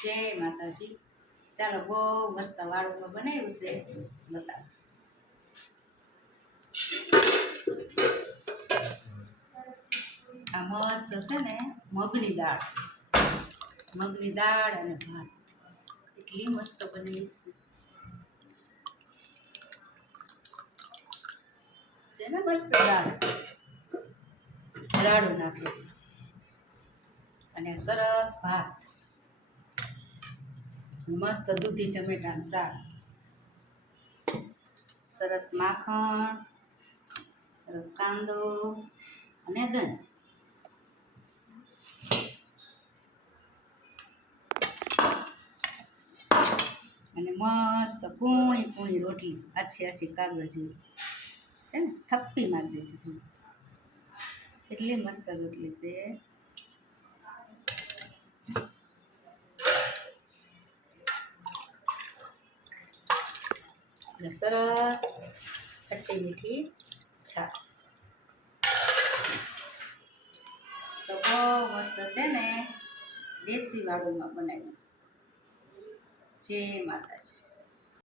જય માતાજી। ચાલો બહુ મસ્ત વાળુમાં બનાવ્યું છે, બતાવો। આ મસ્ત છે ને મગની દાળ અને ભાત, એટલી મસ્ત બની છે ને મસ્ત દાળ રાડું નાખે અને સરસ ભાત, મસ્ત દૂધી ટમેટાનું શાક, સરસ માખણ, સરસ કાંદો અને દહીં, અને મસ્ત કૂણી રોટલી, આછી કાગળ જેવી છે ને, થપ્પી મારી દીધી, એટલી મસ્ત રોટલી છે। અને સરસ ખટ્ટી મીઠી છાશ, તો બહુ મસ્ત છે ને, દેશી વાળુમાં બનાવ્યું છે। જય માતાજી।